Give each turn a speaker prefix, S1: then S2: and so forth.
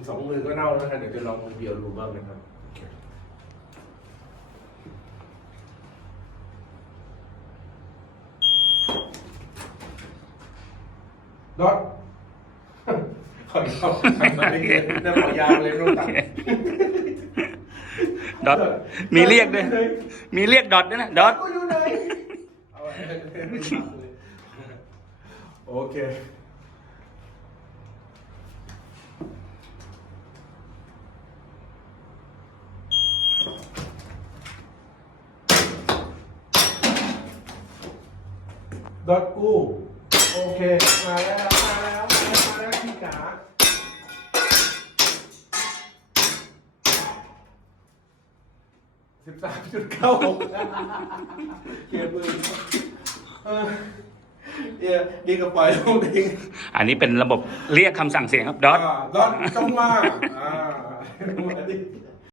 S1: งสองมือก็เน่าแล้วนะครับเดี๋ยวจะลองมือเดียวดูบ้างนะครับ ดอทขออีกรอบขออีกรอบได้ขอยาวเลยไม่ต้องตัด
S2: ดอทมีเรียกด้วย มีเรียกดอทด้วยนะดอท
S1: กูอยู่ไหนเอาไว้ให้ไม่ตัดเลยโอเค ดอทกู้โอเค มาแล้ว มาแล้ว มาแล้วมาแล้วพี่จ๋าสิบสามจุดเก้าหกเกียร์มือเออเดี๋ยวดีกับปล่อยลงเอง
S2: อันนี้เป็นระบบเรียกคำสั่งเสียงครับดอท
S1: ดอทจงมาอ่ามาดิ